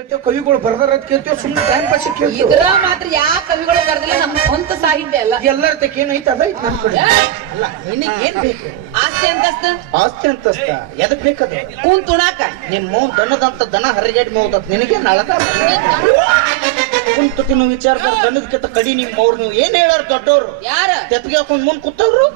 ಕೇಳ್ತೇವ್ ಕವಿಗಳು ಬರ್ದಾರ ಅಂತ ಕೇಳ್ತೇವೆ ಸುಮ್ಮನೆ ಟೈಮ್ ಪಾಸ್ ಕೇಳ್ತೇವೆ ಇದ್ರ ಮಾತ್ರ ಯಾವ ಕವಿಗಳು ಬರ್ದಿಲ್ಲ ನಮ್ಮ ಸ್ವಂತ ಸಾಹಿತ್ಯ ಅಲ್ಲ. ಎಲ್ಲರ ತಕ್ಕ ಏನೈತೆ ಅದ ಐತ್ ನಮ್ ಕಡೆ. ಅಲ್ಲ ನಿನಗೆ ಏನ್ ಬೇಕು? ಆಸ್ತಿ ಅಂತಸ್ತ? ಆಸ್ತಿ ಅಂತಸ್ತ ಎದಕ್ ಬೇಕದ? ಕೂನ್ ತುಣಾಕ? ನಿಮ್ಮ ದನದಂತ ದನ ಹರಿಗೆಡ್ ಮೌದತ್ ನಿನಗೆ ನಳದ ಕುಂತು ತಿನ್ನು ವಿಚಾರ ದನದಕ್ಕಿಂತ ಕಡಿ ನಿಮ್ ಅವ್ರು ನೀವು. ಏನ್ ಹೇಳ್ಯಾರ ದೊಡ್ಡವ್ರು? ಯಾರ? ತೆಪ್ಪಿಗೆ ಹಾಕೊಂಡ್ ಮುಂದ್ ಕೂತವ್ರು?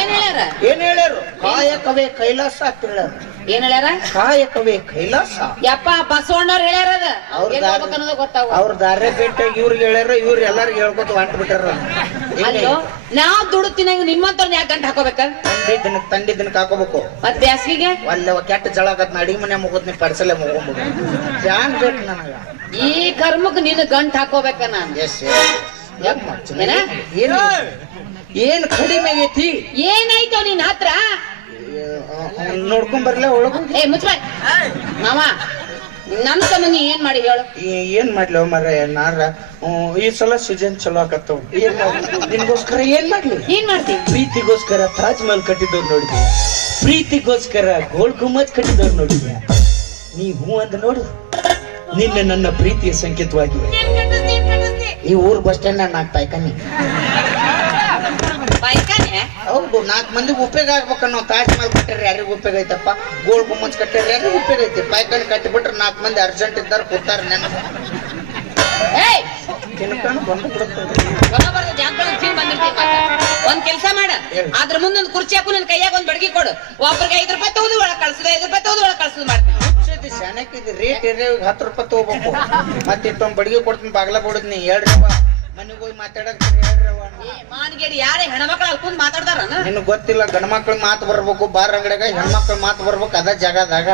ಏನ್ ಹೇಳ್ಯಾರ? ಏನ್ ಹೇಳ್ಯಾರು? ಕಾಯಕವೇ ಕೈಲಾಸ ಅಂತ ಹೇಳ್ಯಾರ. ಏನ್ ಹೇಳ್ಯಾರ? ಕಾಯಕವೇ ಕೈಲಾಸ ಯಪ್ಪ ಬಸವಣ್ಣವ್ರ ಹೇಳ್ಯಾರ ಅದ. ಅವ್ರ ಏನ್ ದಾರಿ- ಗೊತ್ತಾಗ. ಅವ್ರ ದಾರೆ ಭೇಟಿಯಾಗಿ ಇವ್ರಿಗೆ ಹೇಳ್ಯಾರ ಇವ್ರು ಎಲ್ಲಾರು ಹೇಳ್ಕೊತ ಹೊಂಟ್ ಬಿಟ್ಟಾರ. ಅಲ್ಲೋ ನಾವ್ ದುಡುತ್ತಿನ ನಿಮ್ಮಂತವ್ರನ್ನ ಯಾಕೆ ಗಂಟು ಹಾಕೋಬೇಕ? ತಂಡಿ ದಿನಕ್ ತಂಡಿ ದಿನಕ್ ಹಾಕೋಬೇಕು ಮತ್ ಬ್ಯಾಸ್ಗಿಗೆ ಕೆಟ್ಟ ಜಳ ಆಗತ್ ಅಡಿಗೆ ಮನೆ ಮುಗಿದ್ ನೀ ಪಡಿಸಲೇ ಮುಗೊಂಬಿಡು. ಜಾನ್ ಬೇಕು ನನಗ? ಈ ಕರ್ಮಕ್ಕೆ ನೀನು ಗಂಟು ಹಾಕೋಬೇಕ ನಾನು. ಎಸ್ ಏನ? ಏನು ಏನ್ ಕಡಿಮೆ ಐತಿ? ಏನೈತೋ ನಿನ್ ಹತ್ರ? ನೋಡ್ಕೊಂಡ್ ಬರ್ಲ ಒಳಗ ಏ ಮಾವ ನನ್ ತಮ್ಮನಿ ಏನ್ ಮಾಡಿ ಹೇಳು? ಏನ್ ಮಾಡ್ಲಿ ಮರ ನಾರ ಈ ಸಲ ಸೀಸನ್ ಚಲೋ ಆಕತ್ತವ್. ಏನ್ ಮಾಡ್ಲಿ ನಿನ್ಗೋಸ್ಕರ ಏನ್ ಮಾಡ್ಲಿ? ಏನ್ ಮಾಡ್ತಿ? ಪ್ರೀತಿಗೋಸ್ಕರ ತಾಜ್ ಮಹಲ್ ಕಟ್ಟಿದವ್ರು ನೋಡಿದ್ಯ? ಪ್ರೀತಿಗೋಸ್ಕರ ಗೋಲ್ ಗುಮ್ಮತ್ ಕಟ್ಟಿದವ್ರು ನೋಡಿದ್ಯ? ನೀ ಹೂ ಅಂತ ನೋಡು. ನಿನ್ನೆ ನನ್ನ ಪ್ರೀತಿಯ ಸಂಕೇತವಾಗಿ ಈ ಊರ್ ಬಸ್ ಸ್ಟ್ಯಾಂಡ್ ನಾಲ್ಕು ಪಾಯ್ಕಾನಿ. ಹೌದು ನಾಲ್ಕು ಮಂದಿಗೆ ಉಪಯೋಗ ಆಗ್ಬೇಕನ್ನೋ ತಾಜ್ ಮಹಲ್ ಕಟ್ಟಾರ ಯಾರಿಗೂ ಉಪಯೋಗ ಐತಪ್ಪ. ಗೋಲ್ ಗುಮ್ಮಚ್ ಕಟ್ಟಾರ ಯಾರಿಗೂ ಉಪಯೋಗ ಐತಿ. ಪೈಕಲ್ ಕಟ್ಟಿಬಿಟ್ರೆ ನಾಲ್ಕು ಮಂದಿ ಅರ್ಜೆಂಟ್ ಇದ್ದಾರ ಕೂತಾರ ನೆನಪು. ಒಂದ್ ಕೆಲಸ ಮಾಡ. ಅದ್ರ ಮುಂದೊಂದು ಕುರ್ಚಿ ಹಾಕು ನನ್ ಕೈಯಾಗ ಒಂದ್ ಬಡ್ಗಿ ಕೊಡು. ಒಬ್ರಿಗೆ ಐದ್ ರೂಪಾಯಿ ತಗೋದು ಒಳಗ್ ಕಳ್ಸುದು ಐದ್ ರೂಪಾಯಿ ತಗೋದು ಒಳಗ್ ಕಳ್ಸುದು ಮಾಡ್ತೀನಿ. ಶಾಣಕ್ಕಿದ್ ರೇಟ್ ಇರೇ ಹತ್ತು ರೂಪಾಯಿ ತಗೋಬೇಕು. ಮತ್ತೆ ಇಟ್ಟೊಂದ್ ಬಡ್ಗಿ ಕೊಡ್ತೀನಿ ಬಾಗ್ಲ ಕೊಡುದ್ ನೀ ಹೇಳ್ರವ ಮನೆಗೆ ಹೋಗಿ ಮಾತಾಡಕ್ ಹೇಳ್ರಿ ಮಾನ್ಗೇಡಿ ಯಾರೇ ಹೆಣ್ಮಕ್ಳು ಮಾತಾಡ್ತಾರ ಮಾತಾಡ್ತಾರನ ನಿನಗ್ ಗೊತ್ತಿಲ್ಲ ಗಂಡ ಮಕ್ಳ ಮಾತು ಬರ್ಬೇಕು ಬಾರ್ ಅಂಗಡಿಯಾಗ ಹೆಣ್ಮಕ್ಳ ಮಾತು ಬರ್ಬೇಕು ಅದ ಜಾಗದಾಗ.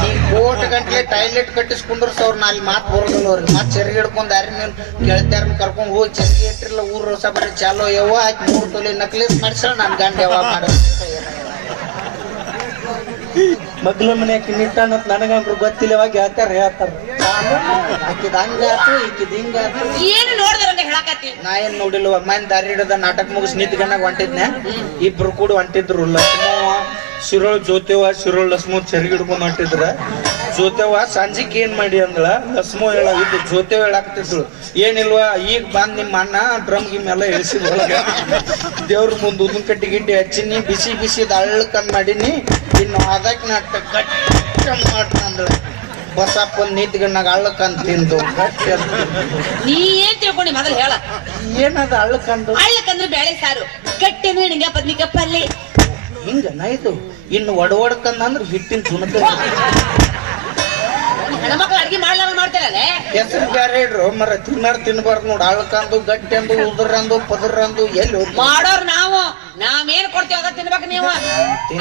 ನೀ ಕೋಟ್ ಗಂಟ್ಲೆ ಟಾಯ್ಲೆಟ್ ಕಟ್ಟಿಸ್ಕೊಂಡ್ರ ಅವ್ರ ಅಲ್ಲಿ ಮಾತು ಬರೋದಿಲ್ಲ ಅವ್ರಿಗೆ. ಮತ್ತೆ ಚರ್ಗಿ ಹಿಡ್ಕೊಂಡ್ ಯಾರು ನೀನ್ ಗೆಳತಿಯಾರ ಕರ್ಕೊಂಡ್ ಹೋಗಿ ಚರ್ಗಿ ಇಟ್ಟಿರ್ಲ ಊರ್ ಹೊಸ ಬರ್ರಿ ಚಾಲೋ ಯವ್ವ ಆಯ್ತು ಮೂರ್ ತೊಲಿ ನಕ್ಲೇಸ್ ಮಾಡ್ಸಲ್ಲ ನನ್ ಗಂಡ ಯಾವ ಮಾಡ ಮಗ್ಲ ಮನೆ ಗೊತ್ತಿಲ್ಲ ನನಗಂದ್ರು ಗೊತ್ತಿಲ್ಲವಾಗಿ ಹೇಳ್ತಾರ ಹೇಳ್ತಾರ. ಆಕಿದ ಹಂಗಾತು ಈಕಿದ ಹಿಂಗಾತು. ಏನು ನೋಡ್ದಾರಂಗ ನಾ ಏನ್ ನೋಡಿಲ್ವ ಮನ್ ದಾರಿ ಹಿಡಿದ ನಾಟಕ ಮುಗಿಸ್ ನಿಂತ್ಕೊಂಡಾಗ ಹೊಂಟಿದ್ನೆ. ಇಬ್ರು ಕೂಡ ಹೊಂಟಿದ್ರು. ಲಕ್ಷ್ಮವ ಶಿರೋಳ್ ಜ್ಯೋತಿವ ಶಿರೋಳ್ ಲಕ್ಷ್ಮೋ ಚರ್ಗಿ ಹಿಡ್ಕೊಂಡ್ ಹೊಂಟಿದ್ರ. ಜ್ಯೋತಿವ ಸಂಜಿಕ್ ಏನ್ ಮಾಡಿ ಅಂದಳ ಲಕ್ಷ್ಮೋ ಹೇಳ ಇದು ಜ್ಯೋತಿವ ಹೇಳಾಕ್ತಿದ್ರು ಏನಿಲ್ವಾ ಈಗ ಬಂದ್ ನಿಮ್ಮ ಅಣ್ಣ ಡ್ರಮ್ ಗಿಮ್ ಎಲ್ಲ ಇಳಿಸಿದ್ ಒಳಗ. ದೇವ್ರ ಮುಂದ್ ಉದನ್ ಕಟ್ಟಿ ಗಿಟ್ಟಿ ಹಚ್ಚಿನಿ ಬಿಸಿ ಬಿಸಿ ಅಳ್ಳಕಂದ್ ಮಾಡಿನಿ. ಇನ್ನು ಅದಕ್ಕೆ ನಾಟ ಗಟ್ಟ ಮಾಡ್ತಂದಳ ಬಸಪ್ಪ ನಿಂತ್ಕೊಂಡಾಗ ಅಳ್ಳಕಂತ ತಿಂದು ಗಟ್ಟಿ ಅಂತ. ನೀ ಏನ್ ತಿಳ್ಕೊಂಡಿ ಮೊದಲು ಹೇಳ. ಏನದ ಅಳ್ಳಕಂದು ಅಳ್ಳಕಂದ್ರೆ ಬೇಳೆ ಸಾರು ಗಟ್ಟಿ ಅಂದ್ರೆ ನಿಂಗೆ ಬದ್ನಿಕಾಯಿ ಪಲ್ಲೆ. ಹಿಂಗ ನೈದು. ಇನ್ನು ಒಡ ಒಡಕಂದ ಅಂದ್ರೆ ಹಿಟ್ಟಿನ ತುಣಕ. ಹೆಣ್ಮಕ್ಳು ಅಡ್ಗೆ ಮಾಡ್ಲಾರ ಮಾಡ್ತಾರಲ್ಲ? ಹೆಸರು ಬೇರೆ ಇಡ್ರು. ಮರ ತಿನ್ನಾರ ತಿನ್ಬಾರ್ದು ನೋಡು. ಅಳ್ಕಂದು ಗಟ್ಟಿ ಅಂದು ಉದುರಂದು ಪದರಂದು ಎಲ್ಲಿ? ಮಾಡೋರ್ ಕೊಡ್ತೀವಿ ಅದ ತಿನ್ಬೇಕು ನೀವು.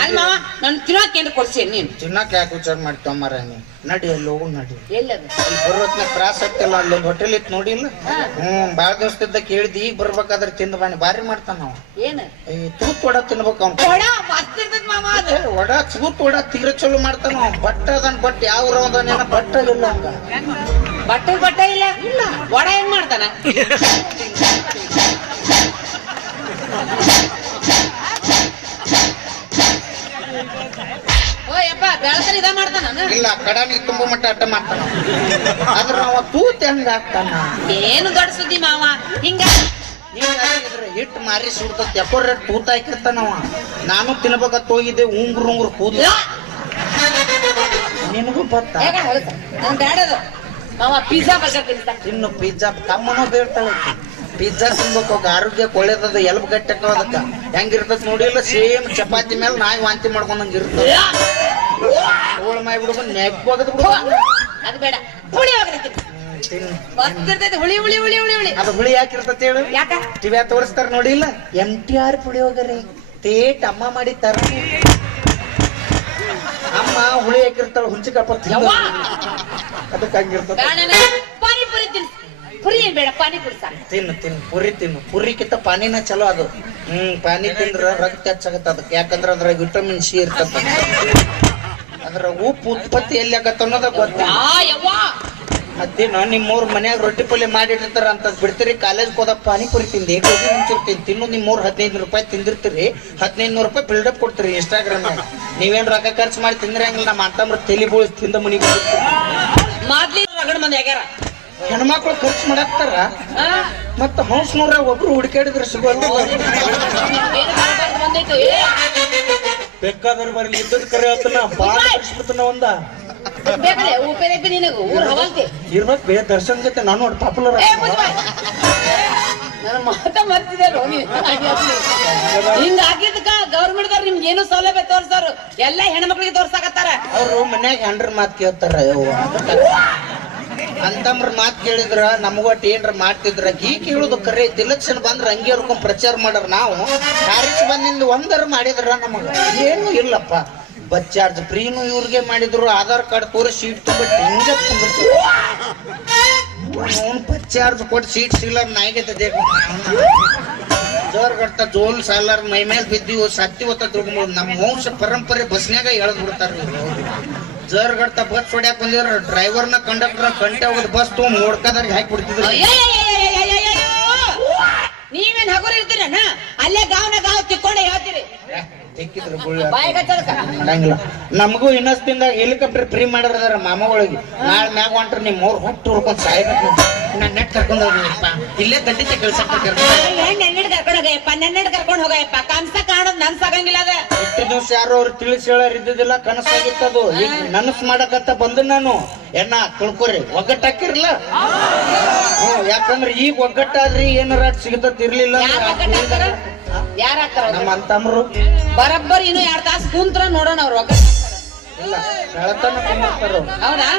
ಅಲ್ಲ ಮಾವ ನನ್ ತಿನ್ನೋಕ್ ಏನ್ ನೀನ್? ತಿನ್ನಕ್ ಯಾಕೆ ವಿಚಾರ ಮಾಡ್ತಾವ ಮರ ನೀ ನಡಿ ಅಲ್ಲಿ ಹೋಗು ನಡಿ. ಎಲ್ಲದು ಅಲ್ಲಿ ಬರೋತ್ನ ಕ್ರಾಸ್ ಆಗ್ತಿಲ್ಲ ಅಲ್ಲೊಂದು ಹೋಟೆಲ್ ಇತ್ತು ನೋಡಿಲ್ಲ ಹ್ಮ್ ಭಾಳ ದಿವಸದಿಂದ ಕೇಳಿದ್ ಈಗ ಬರ್ಬೇಕಾದ್ರೆ ತಿಂದ ಬಾನಿ ಭಾರಿ ಮಾಡ್ತಾನ ನಾವು ಏನು? ಈ ತೂತ್ ವಡ ತಿನ್ಬೇಕು ಅವ್ನು. ಕೊಡ ಮಸ್ತ್ ಇರ್ತದ ಮಾವ ಅದು. ವಡ ತೂತ್ ವಡ ತೀರ ಚಲೋ ಮಾಡ್ತಾನ ಬಟ್ಟ ಅದನ್ ಬಟ್ ಯಾವ ಅದಾನೇನ ಬಟ್ಟ ಇಲ್ಲ ಹಂಗ? ಬಟ್ಟೆ ಬಟ್ಟೆ ಇಲ್ಲ? ಇಲ್ಲ. ವಡ ಹೆಂಗ್ ಮಾಡ್ತಾನ? ಇಲ್ಲ ಕಡಾನಿ ತುಂಬ ಮಟ್ಟ ಅಡ್ಡ ಮಾಡ್ತಾನ ಆದ್ರ ಅವ ತೂತ್ ಹೆಂಗ ಆಗ್ತಾನ ಏನು ದೊಡ್ಡ ಸುದ್ದಿ ಮಾವ? ಹಿಂಗ. ಹಿಟ್ ಹಿಟ್ಟು ಮಾರಿ ಸುಡ್ತತ್. ಎಪ್ಪೋ ರೇಟ್ ತೂತ ಹಾಕಿರ್ತಾನವ ನಾನು ತಿನ್ಬೇಕಂತ ಹೋಗಿದ್ದೆ ಉಂಗ್ರ ಉಂಗ್ರ ಕೂದ ನಿನಗೂ ಬತ್ತ ಬೇಡದು ಮಾವ ಪಿಜ್ಜಾ ಬರ್ಗರ್ ಇನ್ನು ಪಿಜ್ಜಾ ತಮ್ಮನೂ ಬೇಡ್ತಾಳೆ. ಪಿಜ್ಜಾ ತಿನ್ಬೇಕು ಆರೋಗ್ಯಕ್ಕೆ ಒಳ್ಳೇದದ ಎಲ್ಬ್ ಗಟ್ಟಕ್ಕ ಅದಕ್ಕೆ. ಹೆಂಗಿರ್ತದ ನೋಡಿಲ್ಲ ಸೇಮ್ ಚಪಾತಿ ಮೇಲೆ ನಾಯಿ ವಾಂತಿ ಮಾಡ್ಕೊಂಡಂಗ ಇರ್ತದೆ. ಹೋಳ ಮೈ ಬಿಡ್ಕೊಂಡು ನೆಗ್ ಒಗದ್ ಬಿಡು. ಅದು ಬೇಡ. ಹುಳಿ ಹೋಗಿರ್ತೈತಿ ಹುಳಿ ಹುಳಿ ಹುಳಿ ಹುಳಿ ಹುಳಿ. ಅದು ಹುಳಿ ಯಾಕಿರ್ತತಿ ಹೇಳು? ಯಾಕ? ಟಿವ್ಯಾ ತೋರಿಸ್ತಾರ ನೋಡಿಲ್ಲ ಎಂ ಟಿ ಆರ್ ಪುಳಿಯೋಗರಿ ತೇಟ್ ಅಮ್ಮ ಮಾಡಿ ತರ ಅಮ್ಮ ಹುಳಿ ಹಾಕಿರ್ತಾಳ ಹುಂಚಿಕಾಪ ಯವ್ವಾ! ಅದಕ್ಕೆ ಹಂಗಿರ್ತದ ಪುರಿ ಏನ್ ಬೇಡ ಪಾನಿ ಕುಡ್ಸ ತಿನ್ನು ತಿನ್ನು ಪುರಿ ತಿನ್ನು. ಪುರಿಕಿಂತ ಪಾನಿನ ಚಲೋ ಅದು. ಹ್ಮ್ ಪಾನಿ ತಿಂದ್ರ ರಕ್ತ ಹೆಚ್ಚಾಗತ್ತ ಅದಕ್ಕೆ. ಯಾಕಂದ್ರ ಅದ್ರಾಗ ವಿಟಮಿನ್ ಸಿ ಇರ್ತದ. ಅದ್ರ ಉಪ್ಪು ಉತ್ಪತ್ತಿ ಎಲ್ಲಿ ಆಗತ್ತ ಅನ್ನೋದ ಗೊತ್ತ ಆ ಯವ್ವಾ! ಮತ್ತೇನು ನಿಮ್ಮೂರ್ ಮನ್ಯಾಗ ರೊಟ್ಟಿ ಪಲ್ಯ ಮಾಡಿಟ್ಟಿರ್ತಾರ ಅಂತ ಬಿಡ್ತೀರಿ. ಕಾಲೇಜ್ ಹೋದ ಪಾನಿಪುರಿ ತಿಂದಿ. ಗೋಬಿ ಮುಂಚಿರ್ತೀನಿ. ತಿನ್ನು ನಿಮ್ಮೂರ್ ಹದಿನೈದು ರೂಪಾಯಿ ತಿಂದಿರ್ತೀರಿ. ಹದಿನೈದು ನೂರು ರೂಪಾಯಿ ಬಿಲ್ಡಪ್ ಕೊಡ್ತೀರಿ ಇನ್ಸ್ಟಾಗ್ರಾಮ್ ನೀವೇನ್ ರೊಕ್ಕ ಖರ್ಚು ಮಾಡಿ ತಿಂದ್ರೆ ಹಂಗಿಲ್ಲ. ನಮ್ಮ ಅಂತಂದ್ರೆ ತಲೆ ಬೋಳಿಸ್ ತಿಂದ ಮನಿಗೆ ಮೊದ್ಲಿ ಮಂದಿ ಆಗ್ಯಾರ. ಹೆಣ್ಮಕ್ಳು ಖರ್ಚು ಮಾಡಾಕ್ತಾರ ಮತ್ತ ಹೌಸ್ ನೋಡ್ರ ಒಬ್ರು ಹುಡುಕಾಡಿದ್ರೆ ಏ ಬೇಕಾದ್ರೆ ಬರ್ಲಿ ಇದ್ದದ್ ಕರೆ ಹೇಳ್ತಾನ ಬಾಳ ಬಿಡಿಸ್ಬಿಡ್ತಾನ ಒಂದ ಇರ್ಬೇಕ್. ಬೇ ದರ್ಶನ್ ಜೊತೆ ನಾನು ನೋಡಿ ಪಾಪ್ಯುಲರ್ ನನ್ನ ಮಾತ ಮರ್ತಿದಾರ ಹಿಂಗ ಆಗಿದ್ದಕ್ಕ ಗೌರ್ಮೆಂಟ್ ದವ್ರು ನಿಮ್ಗೆ ಏನು ಸೌಲಭ್ಯ ತೋರ್ಸಾರು. ಎಲ್ಲ ಹೆಣ್ಮಕ್ಳಿಗೆ ತೋರ್ಸಾಕತ್ತಾರ. ಅವ್ರು ಮನ್ಯಾಗ ಹೆಂಡ್ರ ಮಾತು ಕೇಳ್ತಾರ ಅಂತಮ್ರ ಮಾತ್ ಕೇಳಿದ್ರ ನಮಗೊಟ್ಟು ಏನ್ರ ಮಾಡ್ತಿದ್ರ ಗೀ ಕೇಳುದು ಕರೆ ಇಲೆಕ್ಷನ್ ಬಂದ್ರ ಹಂಗೆ ಹರ್ಕೊಂಡ್ ಪ್ರಚಾರ ಮಾಡ್ರ ನಾವು. ಕಾರ್ಯಕ್ಕೆ ಬಂದಿಂದ ಒಂದರ ಮಾಡಿದ್ರ ನಮಗ. ಏನು ಇಲ್ಲಪ್ಪ. ಬಸ್ ಚಾರ್ಜ್ ಫ್ರೀನು ಇವ್ರಿಗೆ ಮಾಡಿದ್ರು ಆಧಾರ್ ಕಾರ್ಡ್ ತೋರಿಸಿ ಸೀಟ್ ತುಂಬಿಟ್ಟು ಹಿಂಗ ತುಂಬಿಟ್ಟು ಅವ್ನು ಬಸ್ ಚಾರ್ಜ್ ಕೊಟ್ಟು ಸೀಟ್ ಸಿಗ್ಲಾರ ನಾಯಿಗೆ ಜೋರ್ ಜೋರ್ಗಟ್ಟ ಜೋಲ್ ಸಾಲಾರ್ ಮೈ ಮೇಲೆ ಬಿದ್ದಿವು ಸತ್ತಿ ಹೊತ್ತ ದುರ್ಗಮ ನಮ್ಮ ವಂಶ ಪರಂಪರೆ ಬಸ್ನ್ಯಾಗ ಎಳ್ದು ಬಿಡ್ತಾರ ಜರ್ ಬಸ್ ಹೊಡ್ಯಾಕ ಬಂದಿದ್ರ ಡ್ರೈವರ್ನ ಕಂಡಕ್ಟರ್ ಕಂಟೆ ಹೋಗದ್ ಬಸ್ ತಗೊಂಡ್ ನೋಡ್ಕದಾಗ ಹಾಕಿ ಬಿಡ್ತಿದ್ರು. ನೀವೇನ್ ಹಗುರ್ ಇರ್ತೀರ ಅಲ್ಲೇ ಗಾವ್ನ ಗಾವ್ ತಿಕ್ಕೊಂಡು ಹೇಳ್ತೀರ ಮಾಡಂಗಿಲ್ಲ ನಮಗೂ ಇನ್ನೊಸ್ತಿಂದಾಗ ಹೆಲಿಕಾಪ್ಟರ್ ಫ್ರೀ ಮಾಡಿದಾರ ಮಾಮಗಳಿಗೆ. ನಾಳೆ ಮ್ಯಾಗ ಹೊಂಟ್ರ ನಿಮ್ ಮೂರ್ ಹೊಟ್ಟು ಹುಡ್ಕೊಂಡ್ ಸಾಯ್ಬೇಕು. ನಾನು ನೆಟ್ ಕರ್ಕೊಂಡ್ ಹೋಗಿಪ್ಪ ಇಲ್ಲೇ ಗಡ್ಡಿತೆ ಕೆಲ್ಸಕ್ಕೆ ಕರ್ಕೊಂಡು ನೆನ್ನೆಡ್ ಕರ್ಕೊಂಡ್ ಹೋಗಯಪ್ಪ? ಕನ್ಸ ಕಾಣೋದ್ ನನ್ ಸಾಗಂಗಿಲ್ಲ ಅದ. ಎಷ್ಟು ದಿವಸ ಯಾರು ಅವ್ರು ತಿಳಿಸಿ ಹೇಳೋರ್ ಇದ್ದಿದ್ದಿಲ್ಲ ಕನಸಾಗಿತ್ತದು ಈಗ ನನಸ್ ಮಾಡಕತ್ತ ಬಂದು ನಾನು. ಎಣ್ಣ ತಿಳ್ಕೊರಿ. ಒಗ್ಗಟ್ಟಾಕಿರ್ಲ ಹ್ಮ್ ಯಾಕಂದ್ರೆ ಈಗ ಒಗ್ಗಟ್ಟಾದ್ರಿ ಏನಾರ ಸಿಗತ್ತಿರ್ಲಿಲ್ಲ ಇರ್ಲಿಲ್ಲ ಯಾರ್ ಹಾಕ್ತಾರ ನಮ್ಮ ಅಂತಮ್ರು. ಬರಬ್ಬರ್ ಇನ್ನು ಎರಡ್ ತಾಸು ಕುಂತ್ರ ನೋಡೋಣ ಅವ್ರ ಒಗ್ಗ ಇಲ್ಲ ಬೆಳತನ ಕುಂದಿರ್ತಾರ ಅವ್ರು. ಹೌದಾ.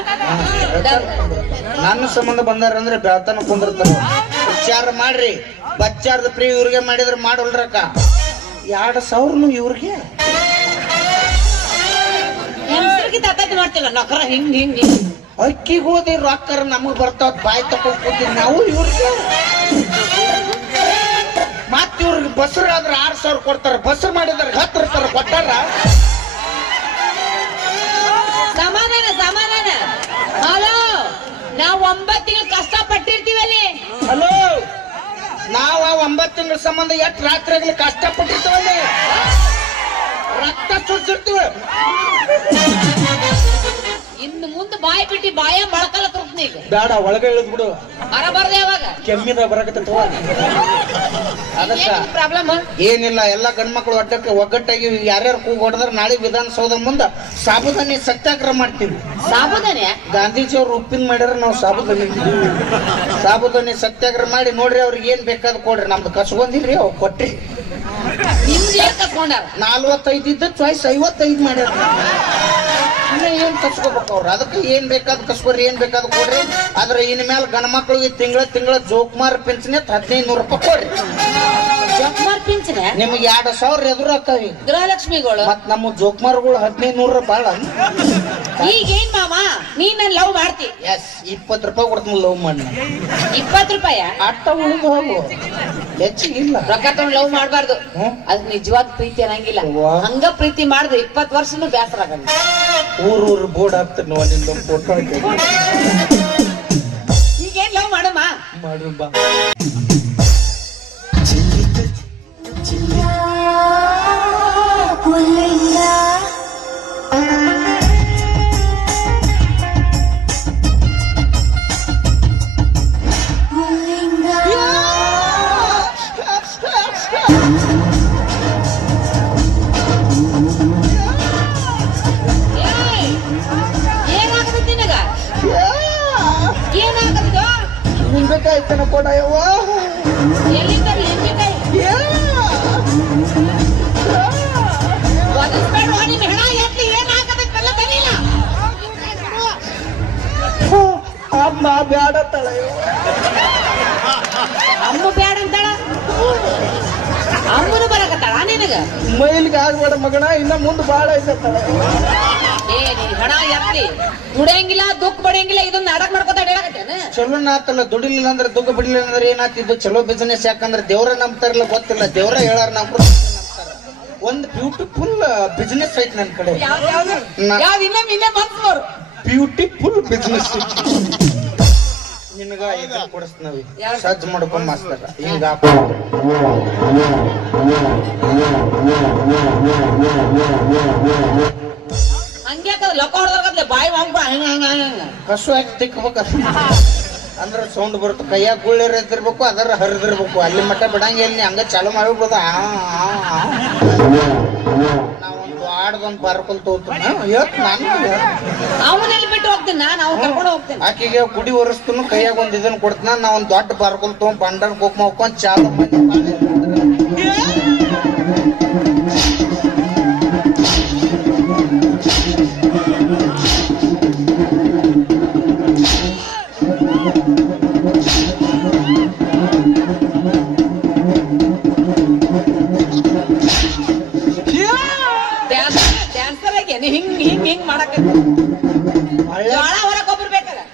ನನ್ನ ಸಂಬಂಧ ಬಂದಾರ ಅಂದ್ರೆ ಬೆಳತನ ಕುಂದಿರ್ತಾರ ವಿಚಾರ ಮಾಡ್ರಿ. ಬಚ್ಚಾರ್ದ ಪ್ರೀ ಇವ್ರಿಗೆ ಮಾಡಿದ್ರೆ ಮಾಡೋಲ್ರಕ್ಕ. ಎರಡು ಸಾವಿರನು ಇವ್ರಿಗೆ. ಹೆಂಗಸರಿಗೆ ತತ್ತತಿ ಮಾಡ್ತಿಲ್ಲ. ನಕರ ಹಿಂಗ್ ಹಿಂಗ್ ಹಿಂಗ್. ಅಕ್ಕಿಗೆ ಹೋದಿ ರೊಕ್ಕರ ನಮಗ್ ಬರ್ತಾವ. ಬಾಯಿ ತಕೊಂಡ್ ಕೂತೀವಿ ನಾವು ಇವ್ರಿಗೆ. ಮತ್ ಇವ್ರಿಗೆ ಬಸ್ರು ಆದ್ರೆ ಆರ್ ಸಾವಿರ ಕೊಡ್ತಾರ. ಬಸ್ರ ಮಾಡಿದ್ರೆ ಹತ್ತು ರೂಪಾಯಿ ಕೊಟ್ಟಾರ? ಸಮಾಧಾನ ಸಮಾಧಾನ. ಹಲೋ ನಾವ್ ಒಂಬತ್ತು ತಿಂಗಳು ಕಷ್ಟ ಪಟ್ಟಿರ್ತೀವಲ್ಲಿ ನಾವ್ ಆ ಒಂಬತ್ತು ತಿಂಗಳ ಸಂಬಂಧ ಎಷ್ಟು ರಾತ್ರಿಗಳು ಕಷ್ಟ ಪಟ್ಟಿರ್ತೀವಲ್ಲಿ ರಕ್ತ ಸುಡ್ಸಿರ್ತೀವಿ ಇನ್ನು ಮುಂದೆ ಬಾಯಿ ಬಿಟ್ಟಿ ಬಾಯ ಮೊಳಕಲ್ಲ ತುರ್ತೀನಿ ಈಗ ಬೇಡ ಒಳಗೆ ಇಳಿದ್ ಬಿಡು. ಹೊರ ಬರ್ದೆ ಯಾವಾಗ? ಕೆಮ್ಮಿದ ಬರಕತ್ತ ಅದಕ್ಕ ಪ್ರಾಬ್ಲಮ್ ಏನಿಲ್ಲ ಎಲ್ಲ ಗಂಡ್ಮಕ್ಳು ಒಟ್ಟಕ್ಕೆ ಒಗ್ಗಟ್ಟಾಗಿ ಯಾರ್ಯಾರು ಕೂಗ್ ಹೊಡೆದ್ರೆ ನಾಳೆ ವಿಧಾನಸೌಧ ಮುಂದೆ ಸಾಬುದಾನಿ ಸತ್ಯಾಗ್ರಹ ಮಾಡ್ತೀವಿ. ಸಾಬುದಾನಿ? ಗಾಂಧೀಜಿ ಅವ್ರು ಉಪ್ಪಿನ ಮಾಡ್ಯಾರ ನಾವು ಸಾಬುದಾನಿ. ಸಾಬುದಾನಿ ಸತ್ಯಾಗ್ರಹ ಮಾಡಿ ನೋಡ್ರಿ ಅವ್ರಿಗೆ ಏನ್ ಬೇಕಾದ್ ಕೊಡ್ರಿ. ನಮ್ದು ಕಸ್ಕೊಂಡಿಲ್ರಿ ಅವ್ ಕೊಟ್ರಿ. ಏನ್ ಕಸ್ಕೊಂಡಾರ ನಾಲ್ವತ್ತೈದು ಇದ್ದ ಚಾಯ್ಸ್ ಐವತ್ತೈದು ಮಾಡ್ಯಾರ. ಇನ್ನ ಏನ್ ಕಸ್ಕೋಬೇಕು ಅವ್ರು? ಅದಕ್ಕೆ ಏನ್ ಬೇಕಾದ್ ಕಸ್ಕೋರಿ, ಏನ್ ಬೇಕಾದ್ ಕೊಡ್ರಿ. ಆದ್ರೆ ಇನ್ ಮೇಲೆ ಗಂಡ ಮಕ್ಳಿಗೆ ತಿಂಗಳ ತಿಂಗಳ ಜೋಕುಮಾರ್ ಪಿಂಚಣಿ ಹದಿನೈದು ನೂರು ರೂಪಾಯಿ ಕೊಡ್ರಿ. ಜೋಕ್ಮಾರ್ ಪಿಂಚನೆ ನಿಮ್ಗೆ ಎರಡು ಸಾವಿರ ಎದುರು ಆಗ್ತಾವ ಈಗ ಗೃಹಲಕ್ಷ್ಮಿಗಳು? ಮತ್ ನಮ್ಮ ಜೋಕ್ಮಾರ್ಗಳು ಹದಿನೈದು ನೂರ ಬಾಳ. ಈಗ ಏನ್ ಮಾಮ? ನೀ ನನ್ ಲವ್ ಮಾಡ್ತಿ. ಎಸ್ ಇಪ್ಪತ್ತು ರೂಪಾಯಿ ಕೊಡ್ತೀನಿ ಲವ್ ಮಾಡಿ. ಇಪ್ಪತ್ ರೂಪಾಯ? ಅಟ್ಟ ಉಳಿದು ಹೋಗು. ಹೆಚ್ಚಿಗಿಲ್ಲ ರೊಕ್ಕ ತಗೊಂಡು ಲವ್ ಮಾಡಬಾರ್ದು. ಅದ್ ನಿಜವಾದ ಪ್ರೀತಿ ಅನ್ನಂಗಿಲ್ಲ. ಹಂಗ ಪ್ರೀತಿ ಮಾಡಿದ್ರೆ ಇಪ್ಪತ್ ವರ್ಷನೂ ಬೇಸರ ಆಗಲ್ಲ. ಊರ್ ಊರ್ ಬೋರ್ಡ್ ಹಾಕ್ತೀನಿ ನೋಡಿ ಫೋಟೋ ಹಾಕಿ ಈಗೇನ್ ಲವ್ ಮಾಡಮ್ಮ ಮಾಡ್ರಿ ಬಾ. ಎತ್ತಿ ಏನಾಗತ್ತಲ್ಲ ಬನ್ನಿಲ್ಲ ಅಮ್ಮ ಬ್ಯಾಡ ತಳ ಅಮ್ಮ ಬ್ಯಾಡ ಅಂತಾಳ? ಅಮ್ಮನು ಬರಕತ್ತಾಳ ನಿನಗ? ಮೈಲ್ಗೆ ಆಗ್ಬೇಡ ಮಗನ ಇನ್ನ ಮುಂದೆ ಬಾಳ ಐತತ್ತಳ ಏ ಹಣ ಎತ್ತಿ ದುಡಿಯಂಗಿಲ್ಲ ದುಃಖ ಪಡೆಯಂಗಿಲ್ಲ ಇದನ್ನ ನಾಟಕ ಮಾಡ್ಕೊತ ಹೇಳಕತ್ತೇನ ಚಲೋ ನಾತಲ್ಲ ದುಡಿಲಿಲ್ಲ ಅಂದ್ರೆ ದುಃಖ ಬಿಡ್ಲಿಲ್ಲ ಅಂದ್ರೆ ಏನಾಗ್ತಿದ್ದು? ಚಲೋ ಬಿಸ್ನೆಸ್ ಯಾಕಂದ್ರೆ ದೇವ್ರ ನಂಬ್ತಾರಲ್ಲ ಗೊತ್ತಿಲ್ಲ. ದೇವ್ರ ಹೇಳಾರ ನಾವು ಒಂದು ಬ್ಯೂಟಿಫುಲ್ ಬಿಸ್ನೆಸ್ ಐತಿ ನನ್ನ ಕಡೆ. ಯಾವ್ದು ಇನ್ನೇ ಬ್ಯೂಟಿಫುಲ್ ಬಿಸ್ನೆಸ್ ನಿನಗ ಇದನ್ನ ಕೊಡಿಸ್ತೀವಿ ಸಜ್ಜ ಮಾಡ್ಕೊಂಡ್ ಮಾಸ್ತಾರ. ಹಿಂಗ ಹಂಗ್ಯಾಕದ ಲಕ್ಕ ಹೊಡೆದ್ರೆ ಬಾಯಿ ವಾಂಪ ಹಂಗ ಹಂಗ ಹಂಗ ಕಸು ಹಾಕಿ ತಿಕ್ಕಬೇಕ ಅಂದ್ರ ಸೌಂಡ್ ಬರುತ್ತೆ. ಕೈಯಾಗ ಗುಳ್ಳಿರ ಎದ್ದಿರ್ಬೇಕು ಅದರ ಹರಿದಿರ್ಬೇಕು. ಅಲ್ಲಿ ಮಟ್ಟ ಬಿಡಂಗಿಲ್ಲ ಇಲ್ಲಿ ಹಂಗ ಚಾಲು ಮಾಡಿಬಿಡೋದು. ನಾವೊಂದು ಆಡ್ದೊಂದು ಬಾರ್ಕೊಲ್ ತೋತೀನಿ ಇವತ್ತು ನಾನು ಅವನಲ್ಲಿ ಬಿಟ್ಟು ಹೋಗ್ತೀನಿ ನಾನು ಅವ್ನು ಕರ್ಕೊಂಡು ಹೋಗ್ತೀನಿ. ಆಕೆಗೆ ಗುಡಿ ಒರೆಸ್ತು ಕೈಯಾಗ ಒಂದ್ ಇದನ್ನ ಕೊಡ್ತಾನ. ನಾ ಒಂದ್ ದೊಡ್ಡ ಬಾರ್ಕೊಂತ ತಗೊಂಡ್ ಬಂಡರ್ ಕುಕ್ಮ ಹೋಗ್ಕೊಂಡ್ ಚಾಲು ಮಾಡಿ.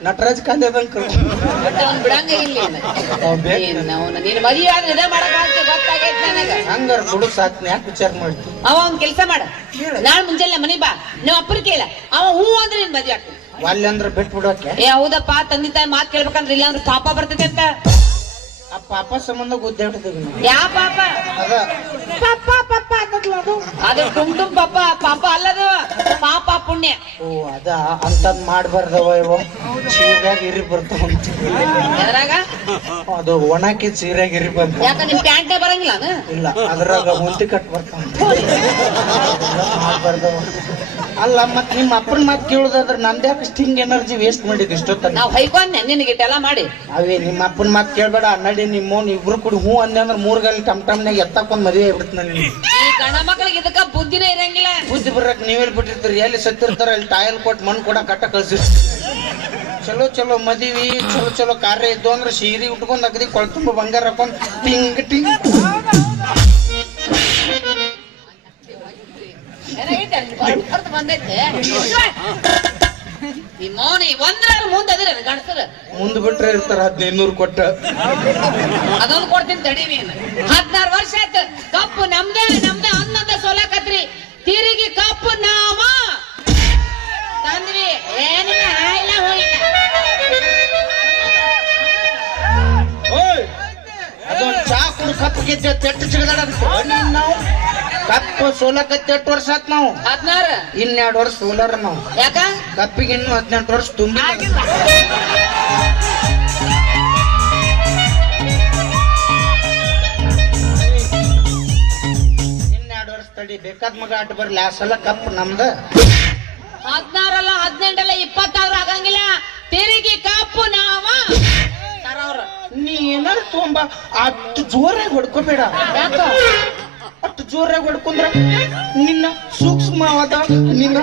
ನಟರಾಜ್ ಬಟ್ ಅವ್ನ್ ಬಿಡಂಗ ಇಲ್ಲ ನೀನ್ ಮದುವೆ ಆದ್ರೆ ಇದೇ ಮಾಡಕ್ ಗೊತ್ತಾಗೈತೆ. ನನಗ ಹಂಗಾರ ದುಡು ಸಾಕ್ನಿ ಯಾಕೆ ವಿಚಾರ ಮಾಡ್ತಿ? ಅವ ಒಂದ್ ಕೆಲಸ ಮಾಡ. ನಾಳೆ ಮುಂಜಾನೆ ಮನಿ ಬಾ. ನಾವ್ ಅಪ್ಪನ ಕೇಳ. ಅವ ಹೂ ಅಂದ್ರೆ ನಿನ್ ಮದ್ವೆ ಆಗ್ತದೆ. ಬಿಟ್ ಅಂದ್ರೆ ಬಿಟ್ಟು ಬಿಡೋಕೆ ಏ ಹೌದಪ್ಪ. ತಂದೆ ತಾಯಿ ಮಾತ್ ಕೇಳ್ಬೇಕಂದ್ರೆ ಇಲ್ಲ ಅಂದ್ರೆ ಪಾಪ ಬರ್ತೈತೆ ಅಂತ. ಆ ಪಾಪ ಸಂಬಂಧ ಗುದ್ದಾಡ್ತೀವಿ ಯಾವ ಪಾಪ? ಅದ. ಪಾಪ ಪಾಪ ಅನ್ನೋದ್ಲ ಅದು. ಅದು. ಟುಮ್ ಪಾಪ ಪಾಪ ಅಲ್ಲದು. ಪಾಪ ಪುಣ್ಯ. ಓ ಅದ. ಅಂತದ್ ಮಾಡ್ಬಾರ್ದವ ಇವ. ಸೀರೆಯಾಗ ಇರಿ ಬರ್ತಾವ ಎದ್ರಾಗ? ಅದು ಒಣಕ್ಕೆ ಸೀರೆಯಾಗ ಇರಿ ಬಂತ ಯಾಕ ನಿಮ್ ಪ್ಯಾಂಟೇ ಬರಂಗಿಲ್ಲ ಅದ? ಇಲ್ಲ ಅದ್ರಾಗ ಒಂತಿ ಕಟ್ ಬರ್ತಾವ. ಮಾಡ್ಬಾರ್ದವ. ಅಲ್ಲ ಮತ್ ನಿಮ್ಮ ಅಪ್ಪನ ಮಾತು ಕೇಳುದಾದ್ರ ನಂದ್ಯಾಕೆ ಸ್ಟಿಂಗ್ ಎನರ್ಜಿ ವೇಸ್ಟ್ ಮಾಡಿದ್ ಇಷ್ಟೊತ್ತ ನಾವು ಹೈಕೊಂಡೆ ನಿನಗೆ ಇಟ್ಟೆಲ್ಲ ಮಾಡಿ. ಅವೇ ನಿಮ್ಮ ಅಪ್ಪನ ಮಾತು ಕೇಳ್ಬೇಡ ನಡಿ ನಿಮ್ಮ ಇಬ್ರು ಕೂಡ ಹೂ ಅಂದೆ ಅಂದ್ರೆ ಮೂರ್ ಗಾಲಿ ಟಮ್ ಟಮ್ನಾಗ ಎತ್ತಕೊಂಡ್ ಮದುವೆ ಆಗ್ಬಿಡ್ತ ನನಗೆ ಈ ಗಣ ಮಕ್ಳಿಗೆ ಇದಕ್ಕ ಬುದ್ಧಿನೇ ಇರಂಗಿಲ್ಲ. ಬುದ್ಧಿ ಬರಕ್ ನೀವೆಲ್ಲಿ ಬಿಟ್ಟಿರ್ತೀರಿ? ಎಲ್ಲಿ ಸತ್ತಿರ್ತಾರ ಅಲ್ಲಿ ಟಾಯಲ್ ಕೊಟ್ಟು ಮಣ್ಣು ಕೂಡ ಕಟ್ಟ ಕಳ್ಸಿ ಚಲೋ ಚಲೋ ಮದಿವಿ ಚಲೋ ಚಲೋ ಕಾರ್ಯ ಇದ್ದು ಅಂದ್ರೆ ಸೀರೆ ಉಟ್ಕೊಂಡ್ ಅಗದಿ ಕೊಳ್ತುಂಬ ಬಂಗಾರ ಹಾಕೊಂಡ್ ಟಿಂಗ್ ಟಿಂಗ್. ಬಂದೈತೆ ಮೌನಿ ಒಂದ್ರ ಮುಂದೆ ಅದಿರ ಗಂಡಸರ ಮುಂದ್ ಬಿಟ್ರೆ ಇರ್ತಾರ ಹದಿನೈದು ನೂರು ಕೊಟ್ಟ. ಅದೊಂದು ಕೊಡ್ತೀನಿ ತಡಿ ನೀನು. ಹದಿನಾರು ವರ್ಷ ಆಯ್ತು. ಕಪ್ಪು ನಮ್ದೇ ನಮ್ದೇ ಅನ್ನದ ಸೋಲಾಕತ್ರಿ. ತಿರುಗಿ ಕಪ್ಪು ನಾಮ. ತಂದ್ರಿ ಏನಿಲ್ಲ ಇಲ್ಲ ಅದೊಂದ್ ಚಾ ಕುಡ್ ಕಪ್ಪು ಗೆದ್ದೆ ತೆಟ್ಟು ಸಿಗದಾಡ ನಾವು ಕಪ್ ಸೋಲಕತ್ತಿ ಎಷ್ಟು ವರ್ಷ ಆತ್ ನಾವು? ಹದಿನಾರ. ಇನ್ನೆರಡು ವರ್ಷ ಸೋಲರ್ ನಾವು. ಯಾಕ? ಕಪ್ಪಿಗೆ ಇನ್ನು ಹದಿನೆಂಟು ವರ್ಷ ತುಂಬಿ ಇನ್ನೆರಡು ವರ್ಷ ತಡಿ ಬೇಕಾದ ಮಗ ಅಡ್ಡ ಬರ್ಲಿ ಆ ಸಲ ಕಪ್ಪು ನಮ್ದು. ಹದಿನಾರಲ್ಲ ಹದಿನೆಂಟಲ್ಲ ಇಪ್ಪತ್ತಾದ್ರೂ ಆಗಂಗಿಲ್ಲ. ತಿರುಗಿ ಕಪ್ಪು ನಾವ. ನೀ ಏನಾರು ತುಂಬಾ ಅಷ್ಟು ಜೋರಾಗಿ ಹೊಡ್ಕೋಬೇಡ. ಯಾಕ? ಜೋರಾಗಿ ಹೊಡ್ಕೊಂಡ್ರ ನಿನ್ನ ಸೂಕ್ಷ್ಮವಾದ ನಿನ್ನ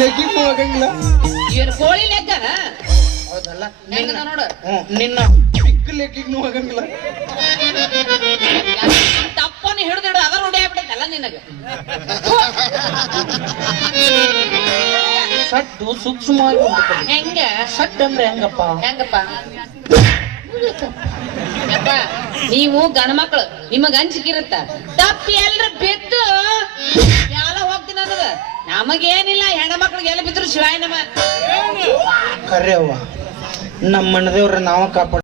ಲೆಗಿಗೂ ಆಗಂಗಿಲ್ಲ. ಏನ್ ಕೋಳಿ ಲೆಕ್ಕ ಹೌದಲ್ಲ ನಿನ್ನ ನೋಡು? ಹ್ಮ್, ನಿನ್ನ ಚಿಕ್ಕ ಲೆಕ್ಕಿಗೂ ಆಗಂಗಿಲ್ಲ. ತಪ್ಪನ್ನು ಹಿಡಿದಿಡು ಅದ ರೂಢಿ ಆಗ್ಬಿಟ್ಟೈತಲ್ಲ ನಿನಗೆ. ಸಟ್ಟು ಸೂಕ್ಷ್ಮವಾಗಿ ಹೊಡ್ಕೋಬೇಕು. ಹೆಂಗ? ಸಟ್ ಅಂದ್ರೆ ಹೆಂಗಪ್ಪ? ಹೆಂಗಪ್ಪ? ನೀವು ಗಂಡ ಮಕ್ಳು, ನಿಮಗ ಅಂಜಿಕಿರುತ್ತ. ತಪ್ಪಿ ಎಲ್ರ ಬಿದ್ದು ಎಲ್ಲ ಹೋಗ್ತೀನಿ ಅನ್ನದ? ನಮಗೇನಿಲ್ಲ, ಹೆಣ್ಣ ಮಕ್ಳಿಗೆ ಎಲ್ಲ ಬಿದ್ರು ಶಿವಾಯ ನಮ್ಮ ಕರೆ ಅವ್ವ ನಮ್ಮ ಮನದೇವ್ರ ನಾವ ಕಾಪಾಡ